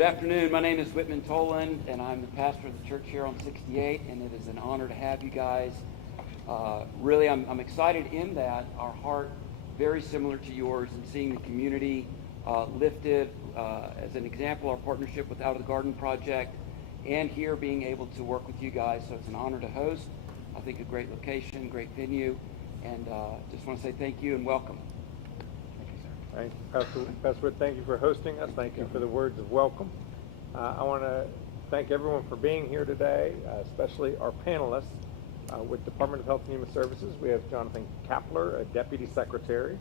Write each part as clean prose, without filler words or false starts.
Good afternoon. My name is Whitman Toland, and I'm the pastor of the church here on 68, and it is an honor to have you guys. Really, I'm excited in that our heart, very similar to yours, in seeing the community lifted. As an example, our partnership with Out of the Garden Project, and here being able to work with you guys. So it's an honor to host. I think a great location, great venue, and just want to say thank you and welcome. Thank you, Pastor Whit. Thank you for hosting us. Thank you for the words of welcome. I want to thank everyone for being here today, especially our panelists. With Department of Health and Human Services, we have Jonathan Kapler, a Deputy Secretary.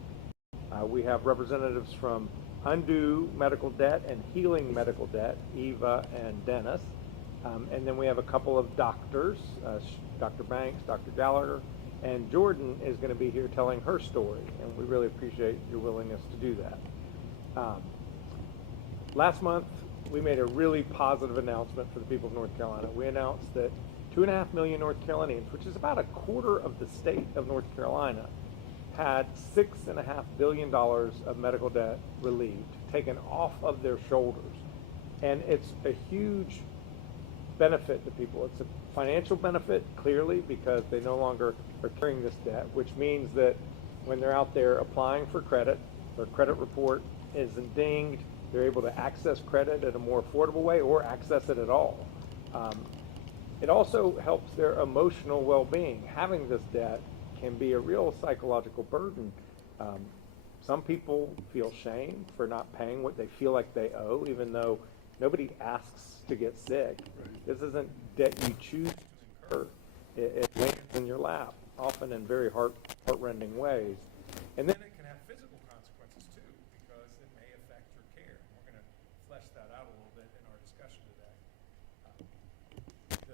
We have representatives from Undue Medical Debt and Healing Medical Debt, Eva and Dennis. And then we have a couple of doctors, Dr. Banks, Dr. Gallagher, and Jordan is going to be here telling her story, and we really appreciate your willingness to do that. Last month, we made a really positive announcement for the people of North Carolina. We announced that 2.5 million North Carolinians, which is about a quarter of the state of North Carolina, had $6.5 billion of medical debt relieved, taken off of their shoulders. And it's a huge benefit to people. It's a financial benefit, clearly, because they no longer are carrying this debt, which means that when they're out there applying for credit, their credit report isn't dinged, they're able to access credit at a more affordable way or access it at all. It also helps their emotional well-being. Having this debt can be a real psychological burden. Some people feel shame for not paying what they feel like they owe, even though nobody asks to get sick. Right. This isn't debt you choose to incur. It lands in your lap, often in very heart-rending ways. And then it can have physical consequences too, because it may affect your care. We're going to flesh that out a little bit in our discussion today.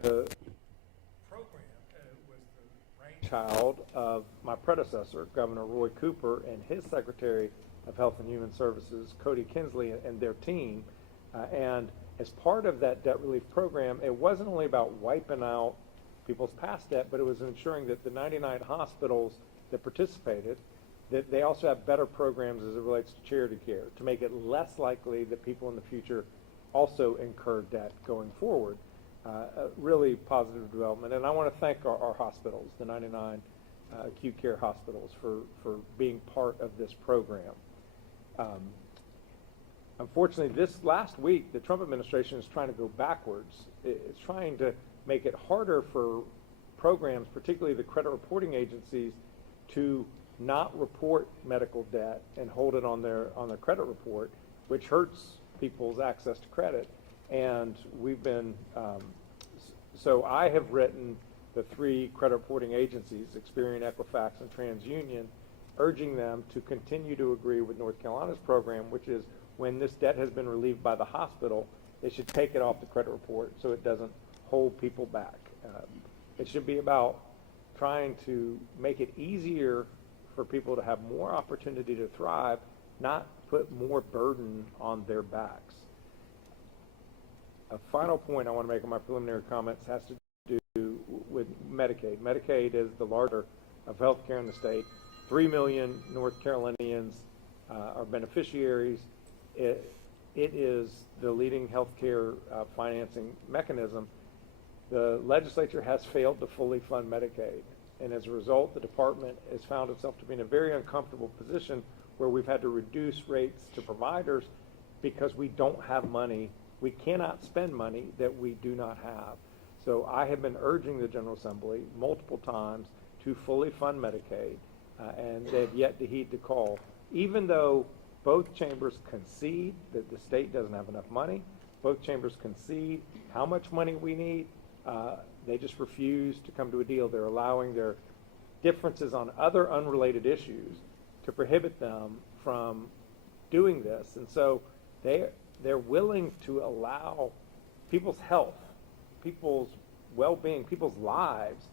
The program was the brainchild of my predecessor, Governor Roy Cooper, and his Secretary of Health and Human Services, Cody Kinsley, and their team. And as part of that debt relief program, it wasn't only about wiping out people's past debt, but it was ensuring that the 99 hospitals that participated, that they also have better programs as it relates to charity care, to make it less likely that people in the future also incur debt going forward. A really positive development. And I want to thank our hospitals, the 99 acute care hospitals, for being part of this program. Unfortunately, this last week, the Trump administration is trying to go backwards. It's trying to make it harder for programs, particularly the credit reporting agencies, to not report medical debt and hold it on their credit report, which hurts people's access to credit. And we've been, so I have written the 3 credit reporting agencies, Experian, Equifax, and TransUnion, urging them to continue to agree with North Carolina's program, which is when this debt has been relieved by the hospital, they should take it off the credit report so it doesn't hold people back. It should be about trying to make it easier for people to have more opportunity to thrive, not put more burden on their backs. A final point I want to make in my preliminary comments has to do with Medicaid. Medicaid is the larger of health care in the state. 3 million North Carolinians are beneficiaries. It is the leading health care financing mechanism. The legislature has failed to fully fund Medicaid, and as a result, the department has found itself to be in a very uncomfortable position where we've had to reduce rates to providers because we don't have money. We cannot spend money that we do not have. So I have been urging the General Assembly multiple times to fully fund Medicaid, and they've yet to heed the call. Even though both chambers concede that the state doesn't have enough money, both chambers concede how much money we need, they just refuse to come to a deal. They're allowing their differences on other unrelated issues to prohibit them from doing this. And so they're willing to allow people's health, people's well-being, people's lives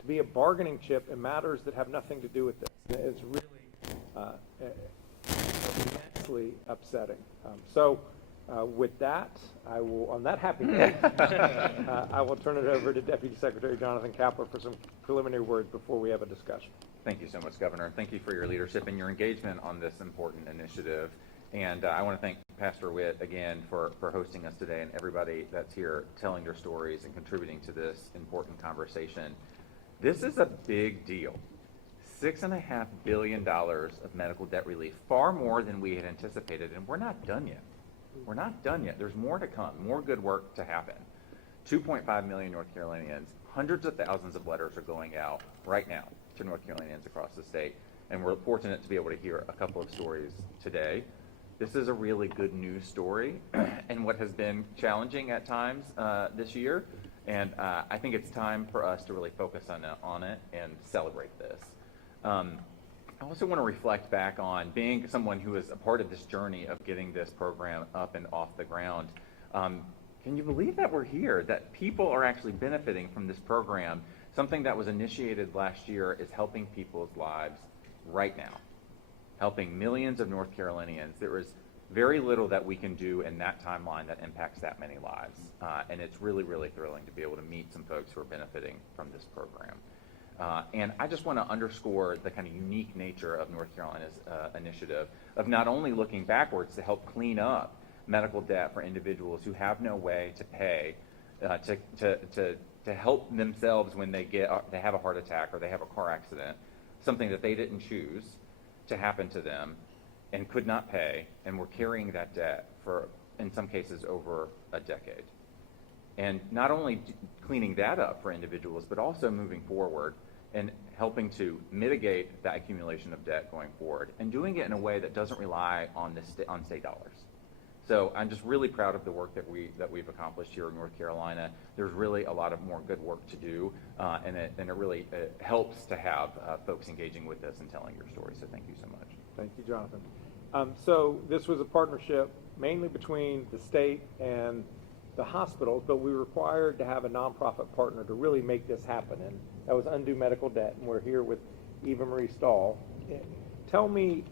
to be a bargaining chip in matters that have nothing to do with this. It's really immensely upsetting. With that, I will, on that happy note, I will turn it over to Deputy Secretary Jonathan Kapler for some preliminary words before we have a discussion. Thank you so much, Governor. Thank you for your leadership and your engagement on this important initiative. And I want to thank Pastor Witt again for hosting us today, and everybody that's here telling their stories and contributing to this important conversation. This is a big deal. $6.5 billion of medical debt relief, far more than we had anticipated, and we're not done yet. We're not done yet. There's more to come, more good work to happen. 2.5 million North Carolinians, hundreds of thousands of letters are going out right now to North Carolinians across the state, and we're fortunate to be able to hear a couple of stories today. This is a really good news story and what has been challenging at times this year, and I think it's time for us to really focus on it and celebrate this. I also want to reflect back on being someone who is a part of this journey of getting this program up and off the ground. Can you believe that we're here, that people are actually benefiting from this program? Something that was initiated last year is helping people's lives right now, helping millions of North Carolinians. There is very little that we can do in that timeline that impacts that many lives. And it's really, really thrilling to be able to meet some folks who are benefiting from this program. And I just want to underscore the kind of unique nature of North Carolina's initiative of not only looking backwards to help clean up medical debt for individuals who have no way to pay to help themselves when they have a heart attack or they have a car accident, something that they didn't choose to happen to them and could not pay, and were carrying that debt for, in some cases, over a decade. And not only cleaning that up for individuals, but also moving forward and helping to mitigate that accumulation of debt going forward, and doing it in a way that doesn't rely on state dollars. So I'm just really proud of the work that we've accomplished here in North Carolina. There's really a lot of more good work to do, and it really helps to have folks engaging with us and telling your story. So thank you so much. Thank you, Jonathan. So this was a partnership mainly between the state and the hospitals, but we were required to have a nonprofit partner to really make this happen, and that was Undo Medical Debt, and we're here with Eva Marie Stahl. Tell me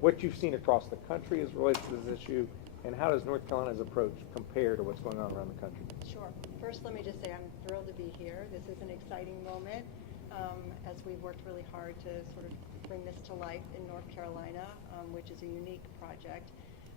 what you've seen across the country as relates to this issue, and how does North Carolina's approach compare to what's going on around the country? Sure. First, let me just say I'm thrilled to be here. This is an exciting moment as we've worked really hard to sort of bring this to life in North Carolina, which is a unique project.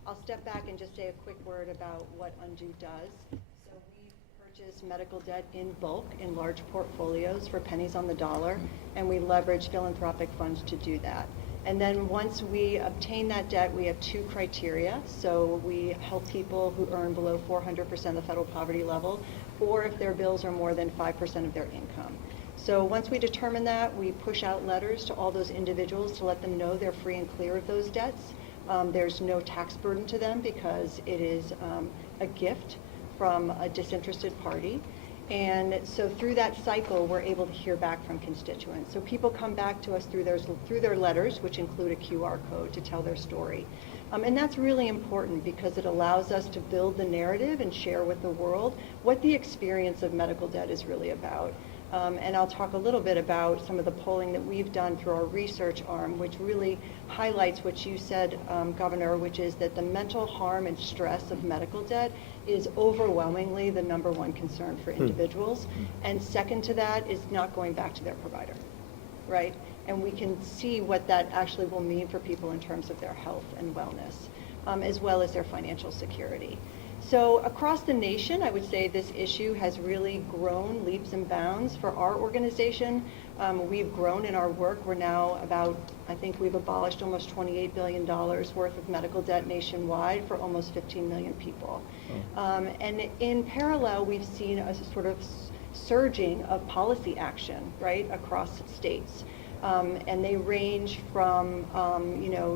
I'll step back and just say a quick word about what Undo does. So we purchase medical debt in bulk in large portfolios for pennies on the dollar, and we leverage philanthropic funds to do that. And then once we obtain that debt, we have two criteria. So we help people who earn below 400% of the federal poverty level, or if their bills are more than 5% of their income. So once we determine that, we push out letters to all those individuals to let them know they're free and clear of those debts. There's no tax burden to them because it is a gift from a disinterested party. And so through that cycle, we're able to hear back from constituents. So people come back to us through their letters, which include a QR code to tell their story. And that's really important because it allows us to build the narrative and share with the world what the experience of medical debt is really about. And I'll talk a little bit about some of the polling that we've done through our research arm, which really highlights what you said, Governor, which is that the mental harm and stress of medical debt is overwhelmingly the number one concern for individuals. And second to that is not going back to their provider, right? And we can see what that actually will mean for people in terms of their health and wellness, as well as their financial security. So across the nation, I would say this issue has really grown leaps and bounds for our organization. We've grown in our work. We're now I think we've abolished almost $28 billion worth of medical debt nationwide for almost 15 million people. And in parallel, we've seen a sort of surging of policy action, right, across states. And they range from,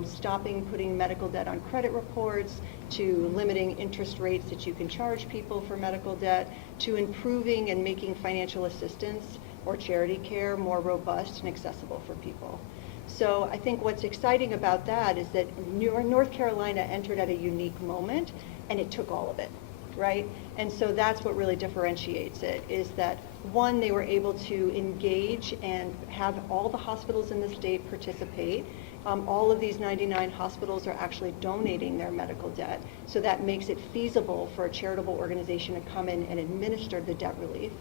stopping putting medical debt on credit reports, to limiting interest rates that you can charge people for medical debt, to improving and making financial assistance or charity care more robust and accessible for people. So I think what's exciting about that is that North Carolina entered at a unique moment, and it took all of it, right? And so that's what really differentiates it, is that one, they were able to engage and have all the hospitals in the state participate. All of these 99 hospitals are actually donating their medical debt, so that makes it feasible for a charitable organization to come in and administer the debt relief.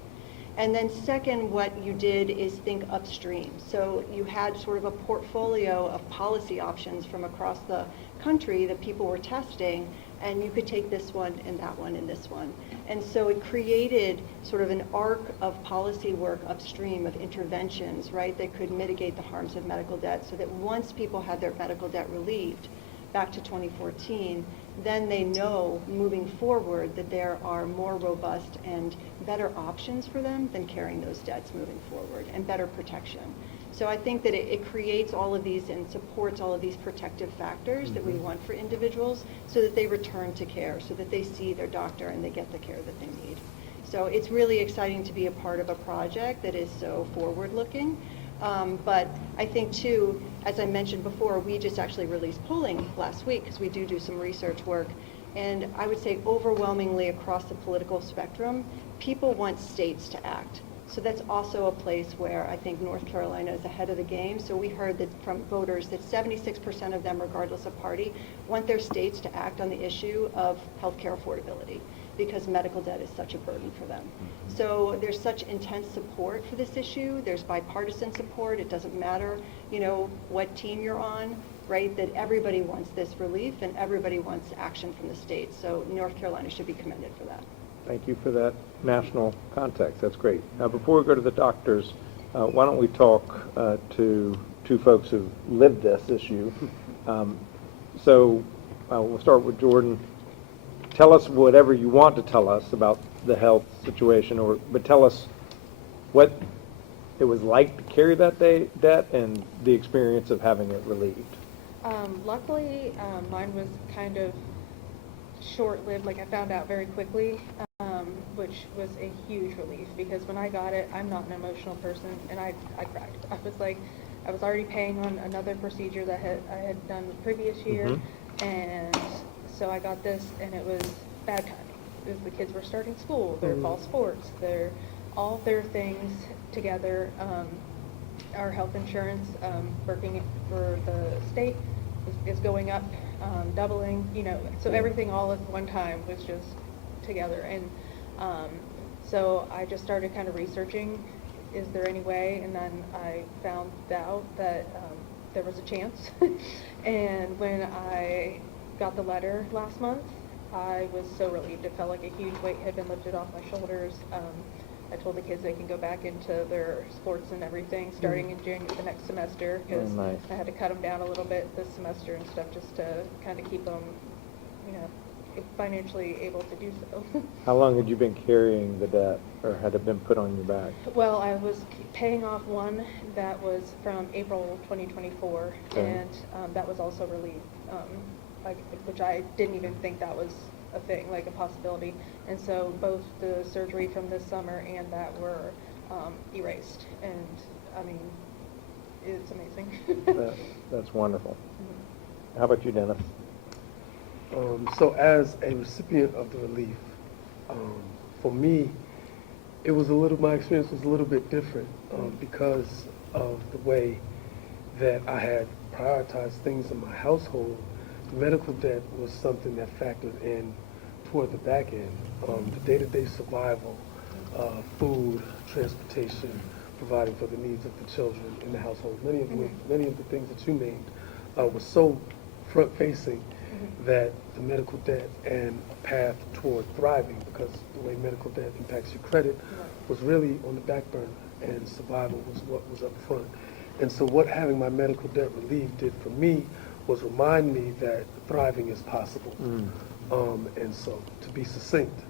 And then second, what you did is think upstream. So you had sort of a portfolio of policy options from across the country that people were testing, and you could take this one and that one and this one. And so it created sort of an arc of policy work upstream of interventions, right, that could mitigate the harms of medical debt, so that once people had their medical debt relieved back to 2014, then they know moving forward that there are more robust and better options for them than carrying those debts moving forward, and better protection. So I think that it creates all of these and supports all of these protective factors that we want for individuals, so that they return to care, so that they see their doctor and they get the care that they need. So it's really exciting to be a part of a project that is so forward-looking. But I think too, as I mentioned before, we just actually released polling last week because we do some research work. And I would say overwhelmingly across the political spectrum, people want states to act. So that's also a place where I think North Carolina is ahead of the game. So we heard that from voters that 76% of them, regardless of party, want their states to act on the issue of healthcare affordability, because medical debt is such a burden for them. So there's such intense support for this issue. There's bipartisan support. It doesn't matter, what team you're on, right? That everybody wants this relief and everybody wants action from the states. So North Carolina should be commended for that. Thank you for that national context. That's great. Now, before we go to the doctors, why don't we talk to two folks who've lived this issue. So we'll start with Jordan. Tell us whatever you want to tell us about the health situation, but tell us what it was like to carry that debt and the experience of having it relieved. Luckily, mine was kind of short-lived. Like, I found out very quickly, which was a huge relief, because when I got it, I'm not an emotional person, and I cried. I was like, I was already paying on another procedure that I had done the previous year, and so I got this, and it was bad timing, because the kids were starting school, their fall sports, all their things together. Our health insurance, working for the state, is going up, doubling, so everything all at one time was just together. And so I just started kind of researching, is there any way? And then I found out that there was a chance. And when I got the letter last month, I was so relieved. It felt like a huge weight had been lifted off my shoulders. I told the kids they can go back into their sports and everything starting in the next semester, because nice. I had to cut them down a little bit this semester and stuff, just to kind of keep them, financially able to do so. How long had you been carrying the debt, or had it been put on your back? Well, I was paying off one that was from April 2024, Okay. and that was also relieved, which I didn't even think that was a thing, like a possibility. And so both the surgery from this summer and that were erased. And I mean, it's amazing. That's wonderful. How about you, Dennis? So as a recipient of the relief, for me, my experience was a little bit different because of the way that I had prioritized things in my household. The medical debt was something that factored in toward the back end. The day-to-day survival, food, transportation, providing for the needs of the children in the household. Many of the things that you named were so front-facing that the medical debt and a path toward thriving, because the way medical debt impacts your credit, was really on the back burner, and survival was what was up front. And so what having my medical debt relieved did for me was remind me that thriving is possible. And so, to be succinct,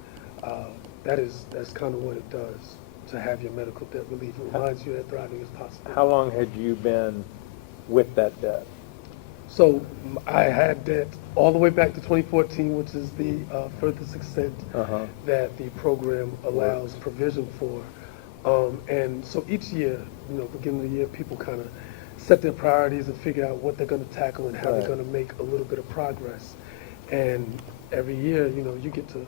that's kind of what it does, to have your medical debt relieved. It reminds you that thriving is possible. How long had you been with that debt? So I had debt all the way back to 2014, which is the furthest extent that the program allows provision for. And so each year, beginning of the year, people kind of set their priorities and figure out what they're going to tackle and how they're going to make a little bit of progress. And every year, you get to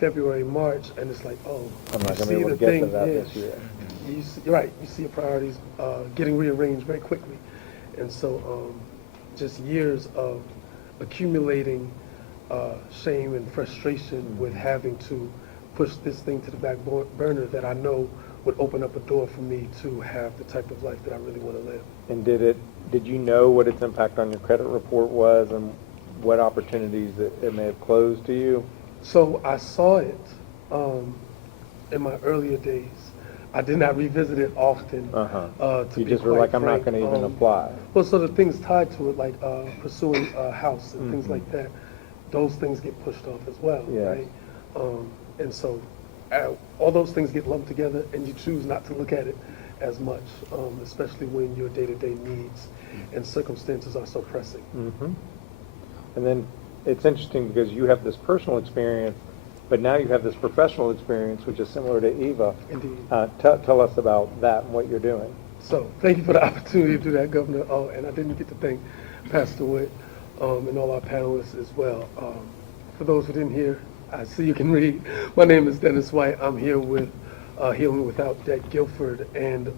February, March, and it's like, I'm not going to be able to get to that this year. You're right. You see your priorities getting rearranged very quickly. And so just years of accumulating shame and frustration with having to push this thing to the back burner that I know would open up a door for me to have the type of life that I really want to live. And did you know what its impact on your credit report was and what opportunities it may have closed to you? So I saw it in my earlier days. I did not revisit it often. To You be just were quite like, I'm not frank. going to even apply. Well, so the things tied to it, like pursuing a house and things like that, those things get pushed off as well, Yes. right? And so all those things get lumped together, and you choose not to look at it as much, especially when your day-to-day needs and circumstances are so pressing. Mm-hmm. And then it's interesting because you have this personal experience, but now you have this professional experience, which is similar to Eva. Indeed. Tell us about that and what you're doing. So thank you for the opportunity to do that, Governor. Oh, and I didn't get to thank Pastor Witt and all our panelists as well. For those who didn't hear, I see you can read. My name is Dennis White. I'm here with Healing Without Debt Guilford. And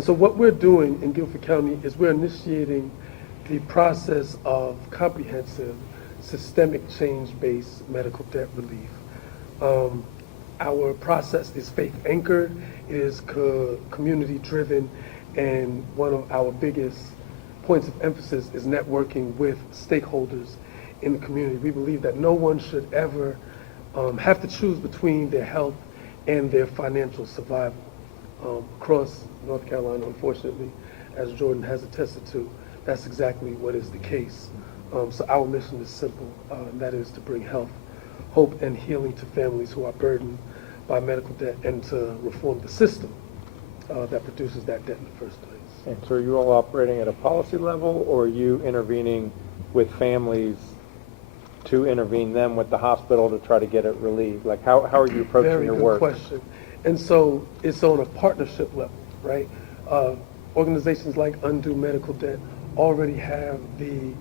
so what we're doing in Guilford County is we're initiating the process of comprehensive systemic change-based medical debt relief. Our process is faith-anchored, it is community-driven, and one of our biggest points of emphasis is networking with stakeholders in the community. We believe that no one should ever have to choose between their health and their financial survival. Across North Carolina, unfortunately, as Jordan has attested to, that's exactly what is the case. So our mission is simple, and that is to bring health, hope, and healing to families who are burdened by medical debt and to reform the system that produces that debt in the first place. And so are you all operating at a policy level, or are you intervening with families to intervene them with the hospital to try to get it relieved? Like, how are you approaching Very your good work? question. And so it's on a partnership level, right? Organizations like Undo Medical Debt already have the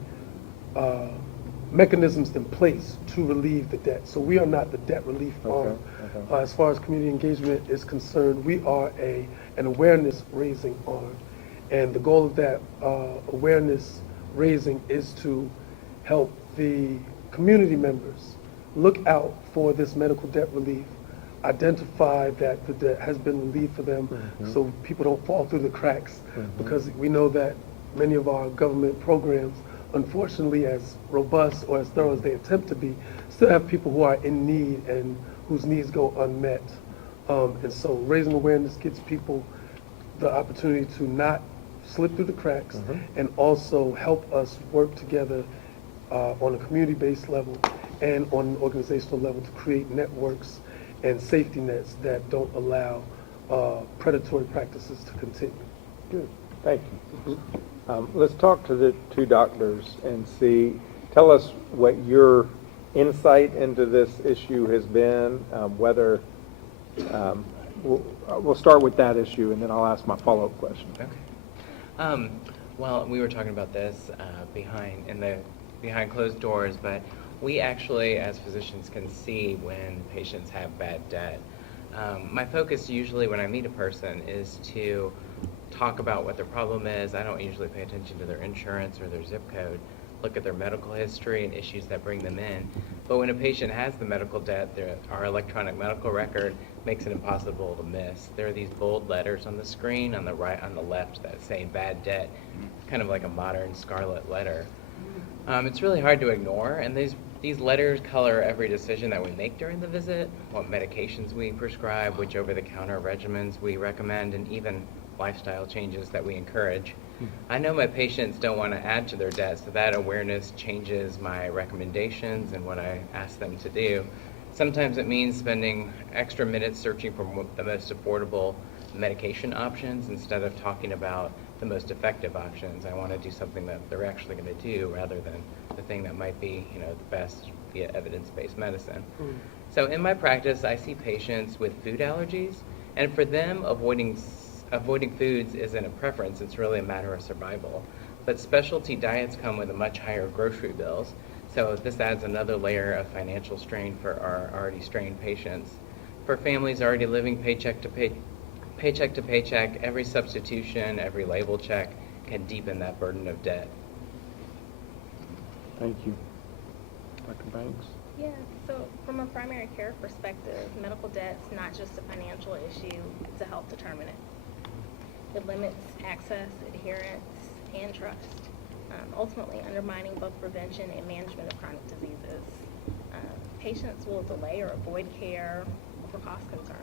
mechanisms in place to relieve the debt. So we are not the debt relief arm. Okay. As far as community engagement is concerned, we are an awareness raising arm. And the goal of that awareness raising is to help the community members look out for this medical debt relief, identify that the debt has been relieved for them so people don't fall through the cracks, because we know that many of our government programs, unfortunately, as robust or as thorough as they attempt to be, still have people who are in need and whose needs go unmet. And so raising awareness gives people the opportunity to not slip through the cracks and also help us work together on a community-based level and on an organizational level to create networks and safety nets that don't allow predatory practices to continue. Good, thank you. Let's talk to the two doctors and tell us what your insight into this issue has been, whether, we'll start with that issue and then I'll ask my follow-up question. Okay. Well, we were talking about this behind closed doors, but we actually, as physicians, can see when patients have bad debt. My focus usually when I meet a person is to talk about what their problem is. I don't usually pay attention to their insurance or their zip code, look at their medical history and issues that bring them in. But when a patient has the medical debt, our electronic medical record makes it impossible to miss. There are these bold letters on the screen on the right, on the left that say bad debt, kind of like a modern scarlet letter. It's really hard to ignore, and these letters color every decision that we make during the visit, what medications we prescribe, which over-the-counter regimens we recommend, and even lifestyle changes that we encourage. I know my patients don't want to add to their debt, so that awareness changes my recommendations and what I ask them to do. Sometimes it means spending extra minutes searching for the most affordable medication options instead of talking about the most effective options. I want to do something that they're actually going to do rather than the thing that might be, the best via evidence-based medicine. So in my practice, I see patients with food allergies, and for them, avoiding foods isn't a preference, it's really a matter of survival. But specialty diets come with a much higher grocery bills, so this adds another layer of financial strain for our already strained patients. For families already living paycheck to paycheck, every substitution, every label check can deepen that burden of debt. Thank you. Dr. Banks? Yeah, so from a primary care perspective, medical debt's not just a financial issue, it's a health determinant. It limits access, adherence, and trust, ultimately undermining both prevention and management of chronic diseases. Patients will delay or avoid care for cost concerns.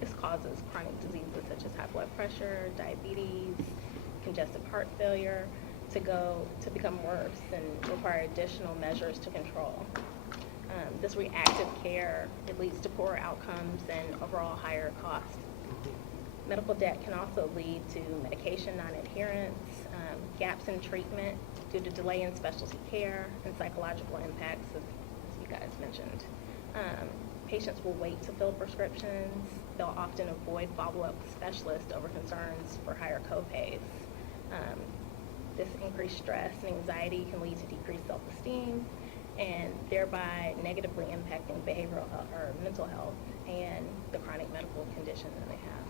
This causes chronic diseases such as high blood pressure, diabetes, congestive heart failure to become worse and require additional measures to control. This reactive care, it leads to poorer outcomes and overall higher costs. Medical debt can also lead to medication non-adherence, gaps in treatment due to delay in specialty care, and psychological impacts, as you guys mentioned. Patients will wait to fill prescriptions. They'll often avoid follow-up with specialists over concerns for higher copays. This increased stress and anxiety can lead to decreased self-esteem and thereby negatively impacting behavioral health or mental health and the chronic medical condition that they have.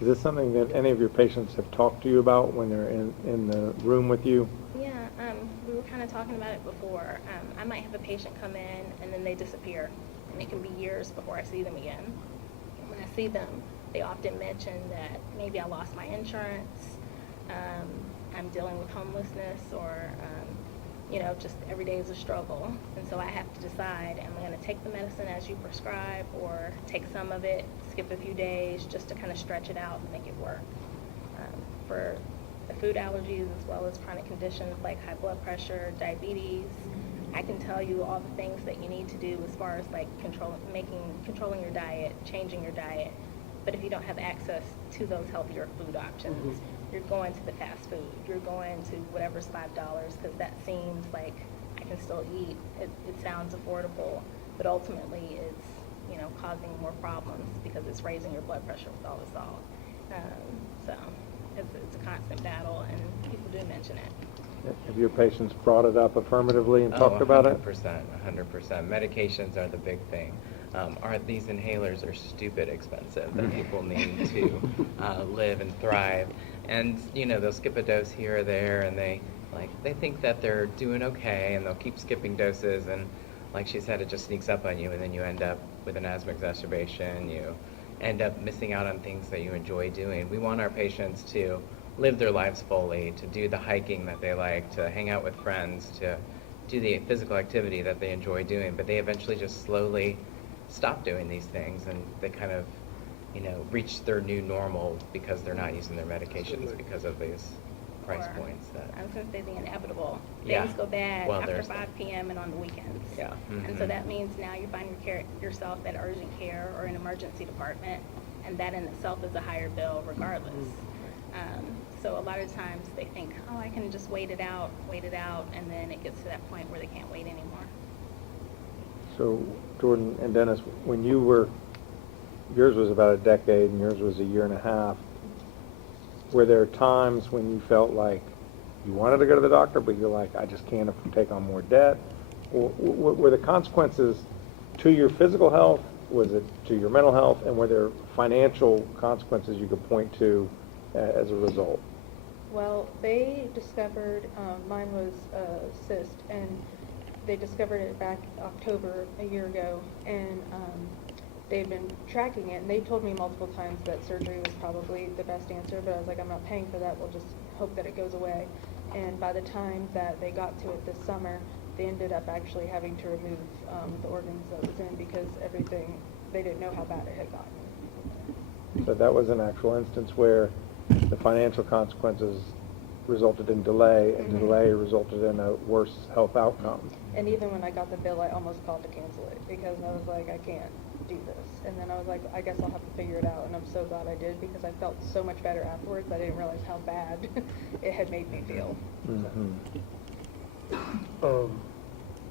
Is this something that any of your patients have talked to you about when they're in the room with you? Yeah, we were kind of talking about it before. I might have a patient come in and then they disappear, and it can be years before I see them again. And when I see them, they often mention that maybe I lost my insurance, I'm dealing with homelessness, or just every day is a struggle. And so I have to decide, am I going to take the medicine as you prescribe, or take some of it, skip a few days, just to kind of stretch it out and make it work. For the food allergies as well as chronic conditions like high blood pressure, diabetes, I can tell you all the things that you need to do as far as like controlling your diet, changing your diet. But if you don't have access to those healthier food options, you're going to the fast food, you're going to whatever's $5, because that seems like I can still eat. It sounds affordable, but ultimately it's causing more problems because it's raising your blood pressure with all the salt. So it's a constant battle, and people do mention it. Have your patients brought it up affirmatively and talked about it? 100%. Medications are the big thing. These inhalers are stupid expensive that people need to live and thrive. And, they'll skip a dose here or there, and they think that they're doing okay, and they'll keep skipping doses, and like she said, it just sneaks up on you, and then you end up with an asthma exacerbation. You end up missing out on things that you enjoy doing. We want our patients to live their lives fully, to do the hiking that they like, to hang out with friends, to do the physical activity that they enjoy doing, but they eventually just slowly stop doing these things, and they kind of, reach their new normal because they're not using their medications because of these price Or, points. I was going to say the inevitable. Yeah. Things go bad Well, after there's 5 p.m. and on the weekends. Yeah. And so Mhm. that means now you find yourself at urgent care or an emergency department, and that in itself is a higher bill regardless. So a lot of times they think, oh, I can just wait it out, and then it gets to that point where they can't wait anymore. So, Jordan and Dennis, when yours was about a decade and yours was a year and a half, were there times when you felt like you wanted to go to the doctor, but you're like, I just can't take on more debt? Or were the consequences to your physical health, was it to your mental health, and were there financial consequences you could point to as a result? Well, they discovered, mine was a cyst, and they discovered it back October a year ago, and they've been tracking it, and they told me multiple times that surgery was probably the best answer, but I was like, I'm not paying for that, we'll just hope that it goes away. And by the time that they got to it this summer, they ended up actually having to remove the organs that was in because they didn't know how bad it had gotten. So that was an actual instance where the financial consequences resulted in delay, and the delay resulted in a worse health outcome. And even when I got the bill, I almost called to cancel it because I was like, I can't do this. And then I was like, I guess I'll have to figure it out. And I'm so glad I did because I felt so much better afterwards. I didn't realize how bad it had made me feel.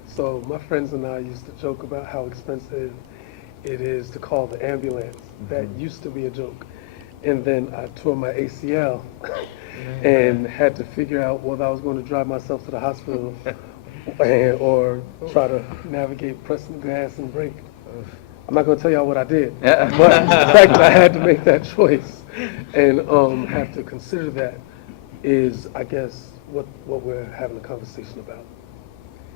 So my friends and I used to joke about how expensive it is to call the ambulance. That used to be a joke. And then I tore my ACL and had to figure out whether I was going to drive myself to the hospital or try to navigate pressing the gas and brake. I'm not going to tell y'all what I did, but the fact that I had to make that choice and have to consider that is, I guess, what we're having a conversation about.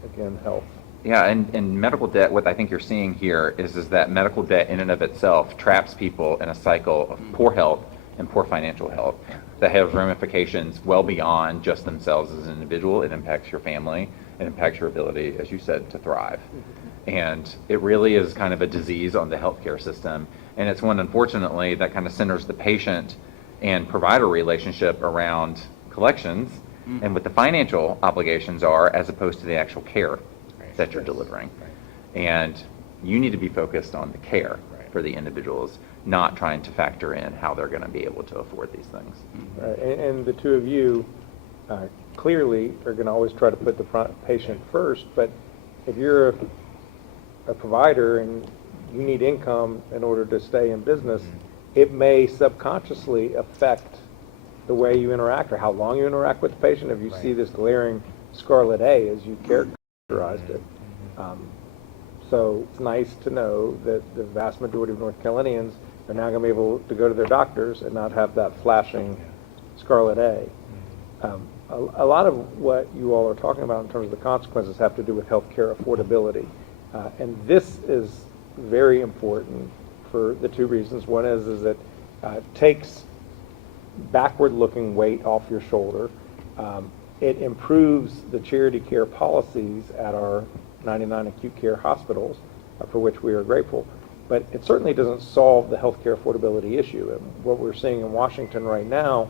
Again, health. Yeah, and medical debt, what I think you're seeing here is that medical debt in and of itself traps people in a cycle of poor health and poor financial health that has ramifications well beyond just themselves as an individual. It impacts your family. It impacts your ability, as you said, to thrive. And it really is kind of a disease on the healthcare system. And it's one, unfortunately, that kind of centers the patient and provider relationship around collections and what the financial obligations are as opposed to the actual care that you're delivering. And you need to be focused on the care for the individuals, not trying to factor in how they're going to be able to afford these things. Right. And the two of you clearly are going to always try to put the patient first, but if you're a provider and you need income in order to stay in business, it may subconsciously affect the way you interact or how long you interact with the patient. If you see this glaring scarlet A, as you characterized it. So it's nice to know that the vast majority of North Carolinians are now going to be able to go to their doctors and not have that flashing scarlet A. A lot of what you all are talking about in terms of the consequences have to do with healthcare affordability. And this is very important for the two reasons. One is that it takes backward-looking weight off your shoulder. It improves the charity care policies at our 99 acute care hospitals, for which we are grateful. But it certainly doesn't solve the healthcare affordability issue. And what we're seeing in Washington right now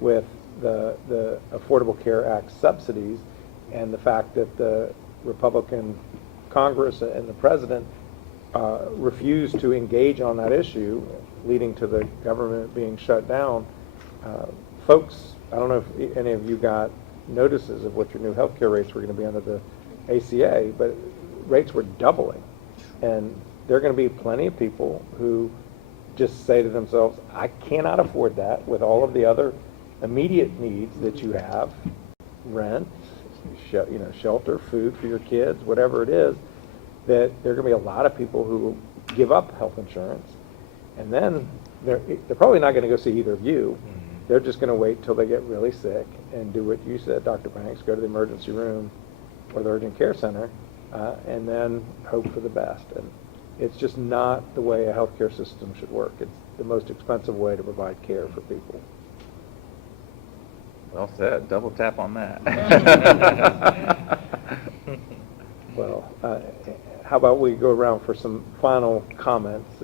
with the Affordable Care Act subsidies and the fact that the Republican Congress and the president refused to engage on that issue, leading to the government being shut down. Folks, I don't know if any of you got notices of what your new health care rates were going to be under the ACA, but rates were doubling. And there are going to be plenty of people who just say to themselves, I cannot afford that with all of the other immediate needs that you have, rent, shelter, food for your kids, whatever it is, that there are going to be a lot of people who will give up health insurance. And then they're probably not going to go see either of you. They're just going to wait till they get really sick and do what you said, Dr. Banks, go to the emergency room or the urgent care center, and then hope for the best. And it's just not the way a healthcare system should work. It's the most expensive way to provide care for people. Well said. Double tap on that. Well, how about we go around for some final comments?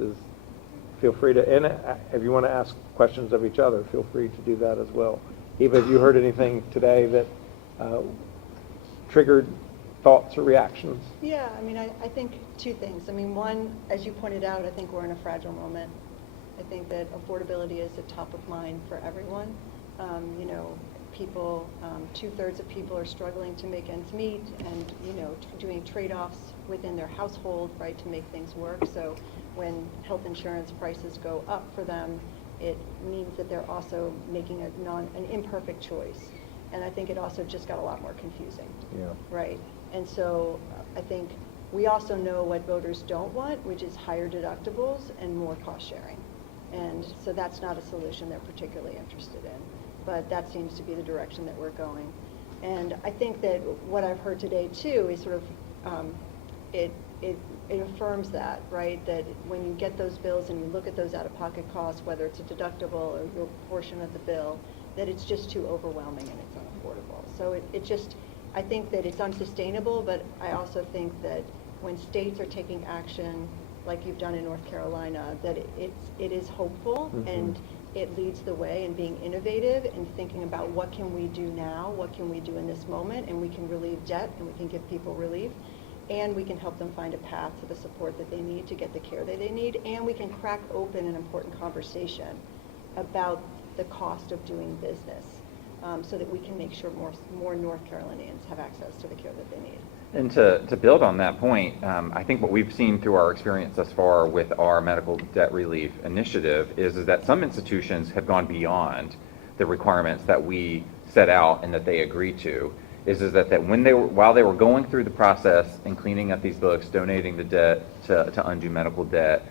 Feel free to, and if you want to ask questions of each other, feel free to do that as well. Eva, have you heard anything today that triggered thoughts or reactions? Yeah, I mean, I think two things. I mean, one, as you pointed out, I think we're in a fragile moment. I think that affordability is at top of mind for everyone. People, 2/3 of people are struggling to make ends meet and, doing trade-offs within their household, right, to make things work. So when health insurance prices go up for them, it means that they're also making an imperfect choice. And I think it also just got a lot more confusing. Yeah. Right. And so I think we also know what voters don't want, which is higher deductibles and more cost sharing. And so that's not a solution they're particularly interested in. But that seems to be the direction that we're going. And I think that what I've heard today too is sort of, it affirms that, right? That when you get those bills and you look at those out-of-pocket costs, whether it's a deductible or your portion of the bill, that it's just too overwhelming and it's unaffordable. So I think that it's unsustainable, but I also think that when states are taking action like you've done in North Carolina, that it is hopeful and it leads the way in being innovative and thinking about what can we do now, what can we do in this moment, and we can relieve debt and we can give people relief, and we can help them find a path to the support that they need to get the care that they need, and we can crack open an important conversation about the cost of doing business so that we can make sure more North Carolinians have access to the care that they need. And to build on that point, I think what we've seen through our experience thus far with our medical debt relief initiative is that some institutions have gone beyond the requirements that we set out and that they agreed to. Is that when while they were going through the process and cleaning up these books, donating the debt to undo medical debt,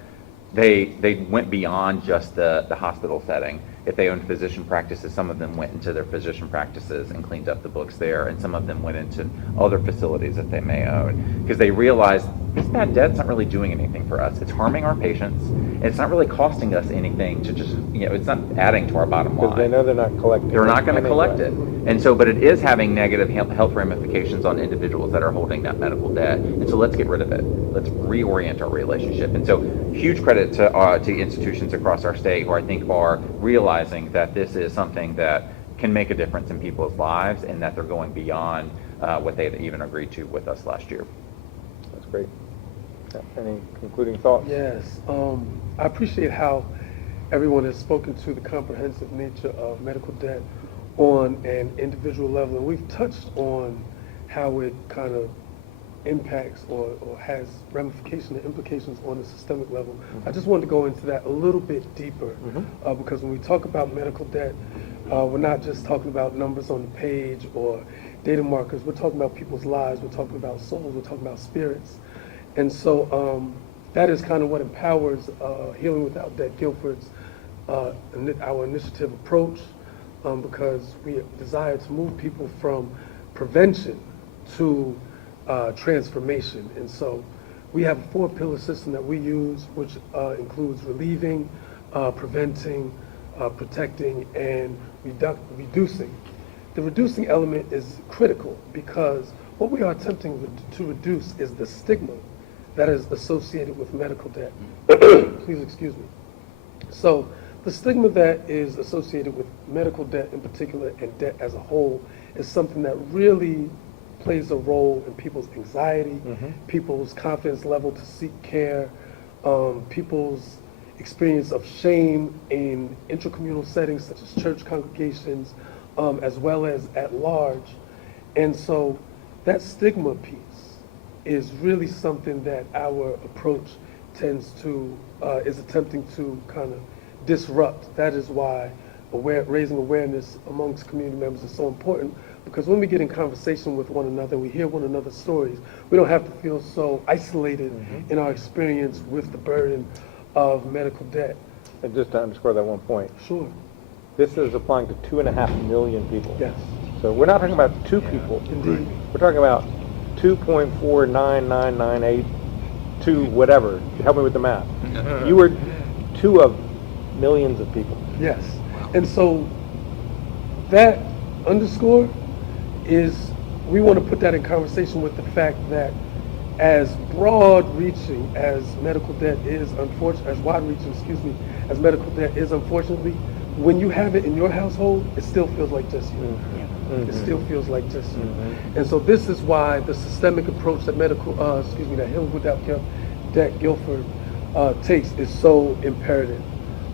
they went beyond just the hospital setting If they owned physician practices, some of them went into their physician practices and cleaned up the books there, and some of them went into other facilities that they may own, because they realized this bad debt's not really doing anything for us. It's harming our patients. It's not really costing us anything to just, it's not adding to our bottom line. Because they know they're not collecting. They're not going to anyway. collect it. And so, but it is having negative health ramifications on individuals that are holding that medical debt. And so let's get rid of it. Let's reorient our relationship. And so huge credit to institutions across our state who I think are realizing that this is something that can make a difference in people's lives, and that they're going beyond what they even agreed to with us last year. That's great. Any concluding thoughts? Yes, I appreciate how everyone has spoken to the comprehensive nature of medical debt on an individual level, and we've touched on how it kind of impacts or has ramifications and implications on the systemic level. I just wanted to go into that a little bit deeper, because when we talk about medical debt, we're not just talking about numbers on the page or data markers. We're talking about people's lives. We're talking about souls. We're talking about spirits. And so that is kind of what empowers Healing Without Debt Guilford's our initiative approach, because we desire to move people from prevention to transformation. And so we have a 4-pillar system that we use, which includes relieving, preventing, protecting, and reducing. The reducing element is critical, because what we are attempting to reduce is the stigma that is associated with medical debt. Please excuse me. So the stigma that is associated with medical debt in particular, and debt as a whole, is something that really plays a role in people's anxiety, people's confidence level to seek care, people's experience of shame in intracommunal settings such as church congregations, as well as at large. And so that stigma piece is really something that our approach tends to, is attempting to kind of disrupt. That is why raising awareness amongst community members is so important, because when we get in conversation with one another, we hear one another's stories, we don't have to feel so isolated in our experience with the burden of medical debt. And just to underscore that one point, Sure. this is applying to 2.5 million people. Yes. So we're not talking about 2 people. Indeed. We're talking about 2.49998 whatever. Help me with the math. You were 2 of millions of people. Yes. And so that underscore is, we want to put that in conversation with the fact that as broad-reaching as medical debt is, as wide-reaching, as medical debt is, unfortunately, when you have it in your household, it still feels like just you. It still feels like just you. And so this is why the systemic approach that that Healing Without Debt Guilford takes is so imperative.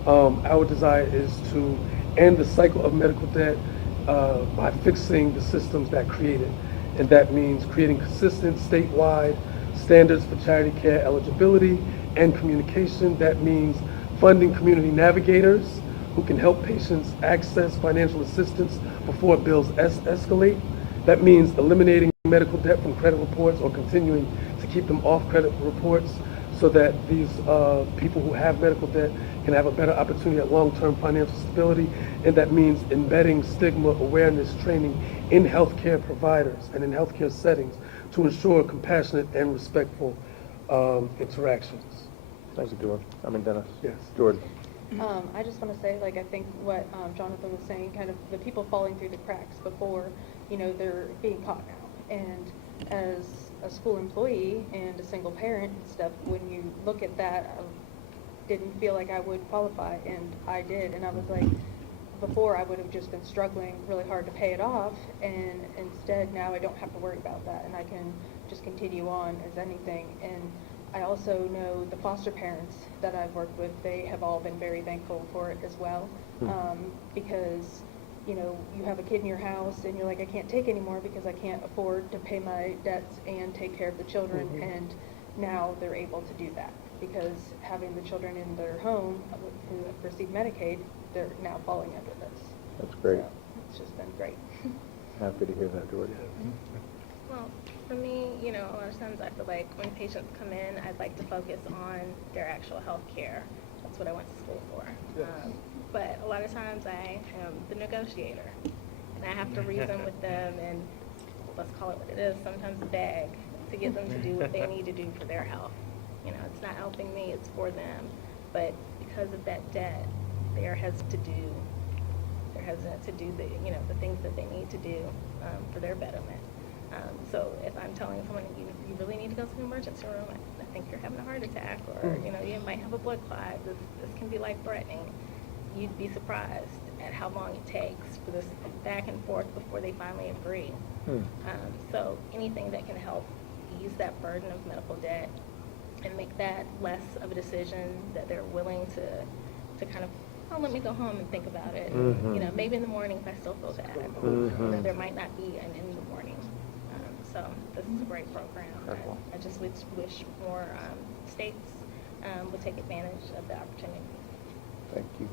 Our desire is to end the cycle of medical debt by fixing the systems that create it. And that means creating consistent statewide standards for charity care eligibility and communication. That means funding community navigators who can help patients access financial assistance before bills escalate. That means eliminating medical debt from credit reports, or continuing to keep them off credit reports, so that these people who have medical debt can have a better opportunity at long-term financial stability. And that means embedding stigma awareness training in healthcare providers and in healthcare settings to ensure compassionate and respectful interactions. Thank you, Jordan. Dennis. Yes. Jordan. I just want to say, I think what Jonathan was saying, kind of the people falling through the cracks before, they're being caught now. And as a school employee and a single parent and stuff, when you look at that, I didn't feel like I would qualify, and I did. And I was like, before I would have just been struggling really hard to pay it off, and instead now I don't have to worry about that, and I can just continue on as anything. And I also know the foster parents that I've worked with, they have all been very thankful for it as well, because you have a kid in your house and you're like, I can't take anymore because I can't afford to pay my debts and take care of the children, and now they're able to do that, because having the children in their home who have received Medicaid, they're now falling under this. That's great. So it's just been great. Happy to hear that, Jordan. Well, for me, a lot of times I feel like when patients come in, I'd like to focus on their actual health care. That's what I went to school for. but a lot of times I am the negotiator, and I have to reason with them and, let's call it what it is, sometimes beg to get them to do what they need to do for their health. You know, it's not helping me, it's for them, but because of that debt, they're hesitant to do the, you know, the things that they need to do for their betterment. So if I'm telling someone, you really need to go to the emergency room, I think you're having a heart attack, or you know, you might have a blood clot, this can be life-threatening, you'd be surprised at how long it takes for this back and forth before they finally agree. So anything that can help ease that burden of medical debt and make that less of a decision that they're willing to kind of, oh, let me go home and think about it. You know, maybe in the morning if I still feel bad. You know, there might not be an in the morning. So this is a great program. I just wish more states would take advantage of the opportunity. Thank you.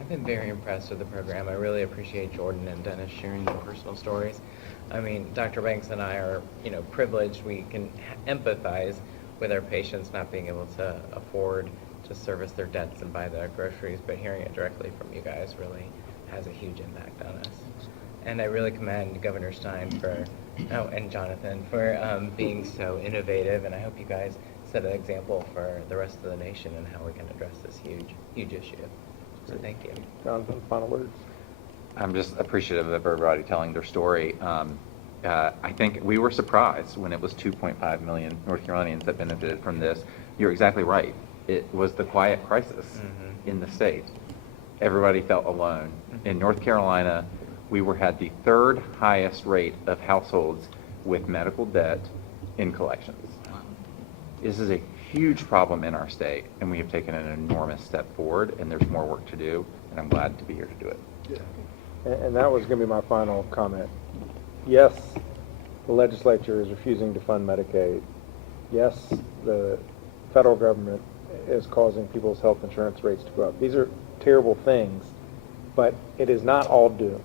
I've been very impressed with the program. I really appreciate Jordan and Dennis sharing their personal stories. I mean, Dr. Banks and I are, you know, privileged. We can empathize with our patients not being able to afford to service their debts and buy the groceries, but hearing it directly from you guys really has a huge impact on us. And I really commend Governor Stein and Jonathan for being so innovative, and I hope you guys set an example for the rest of the nation and how we can address this huge issue. So thank you. Jonathan, final words? I'm just appreciative of everybody telling their story. I think we were surprised when it was 2.5 million North Carolinians that benefited from this. You're exactly right. It was the quiet crisis in the state. Everybody felt alone. In North Carolina, we had the third highest rate of households with medical debt in collections. This is a huge problem in our state, and we have taken an enormous step forward, and there's more work to do, and I'm glad to be here to do it. And that was going to be my final comment. Yes, the legislature is refusing to fund Medicaid. Yes, the federal government is causing people's health insurance rates to go up. These are terrible things, but it is not all doom.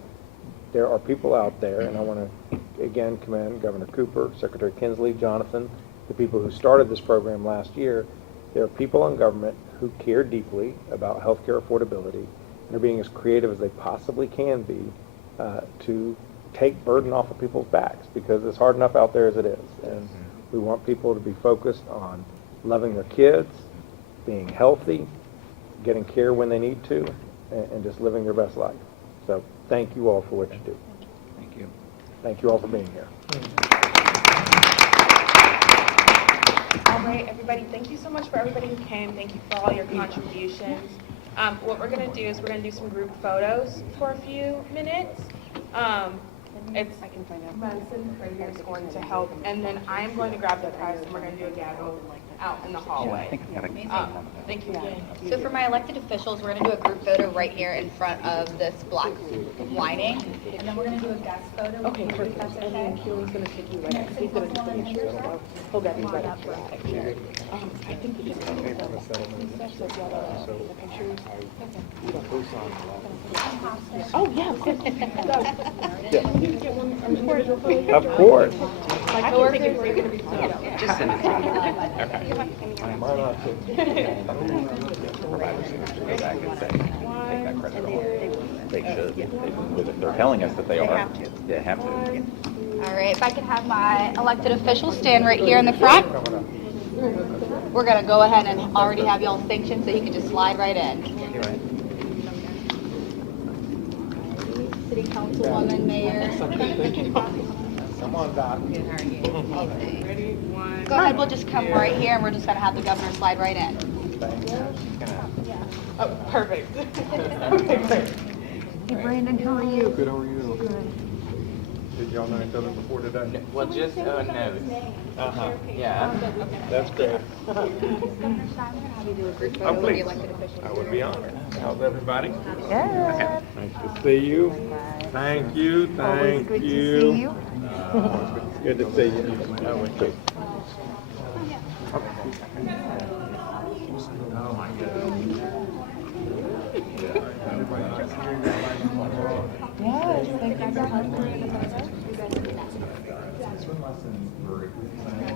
There are people out there, and I want to again commend Governor Cooper, Secretary Kinsley, Jonathan, the people who started this program last year. There are people in government who care deeply about healthcare affordability and are being as creative as they possibly can be to take burden off of people's backs, because it's hard enough out there as it is. And we want people to be focused on loving their kids, being healthy, getting care when they need to, and just living their best life. So thank you all for what you do. Thank you. Thank you all for being here. All right, everybody, thank you so much for everybody who came. Thank you for all your contributions. What we're going to do is we're going to do some group photos for a few minutes. I can find out. Madison right here is going to help, and then I'm going to grab the prize, and we're going to do a gavel out in the hallway. Thank you. So for my elected officials, we're going to do a group photo right here in front of this black lining, and then we're going to do a guest photo. Okay, perfect. That's And then okay. Keely's going to take you right up. He's going to take a picture. He'll get you right up for a picture. I think you just need to Oh, yeah, of course. Of course. My coworkers are going to be just send it to Providers should go back and say, take that credit off. They should. They're telling us that they are. They have to. All right, if I could have my elected officials stand right here in the front. We're going to go ahead and already have y'all sanctioned, so you can just slide right in. City Councilwoman, Mayor. Come on, Doc. Go ahead, we'll just come right here, and we're just going to have the governor slide right in. Oh, perfect. Hey, Brandon, how are you? Good, how are you? Good. Did y'all know each other before today? Well, just notes. Uh-huh. Yeah. That's great. Governor Stein, we're going to have you do a group Oh, photo with the please. elected officials. I would be honored. How's everybody? Good. Nice to see you. Thank you, thank good to you. see you. Good to see you. Good. Oh, my goodness. Yes, thank you for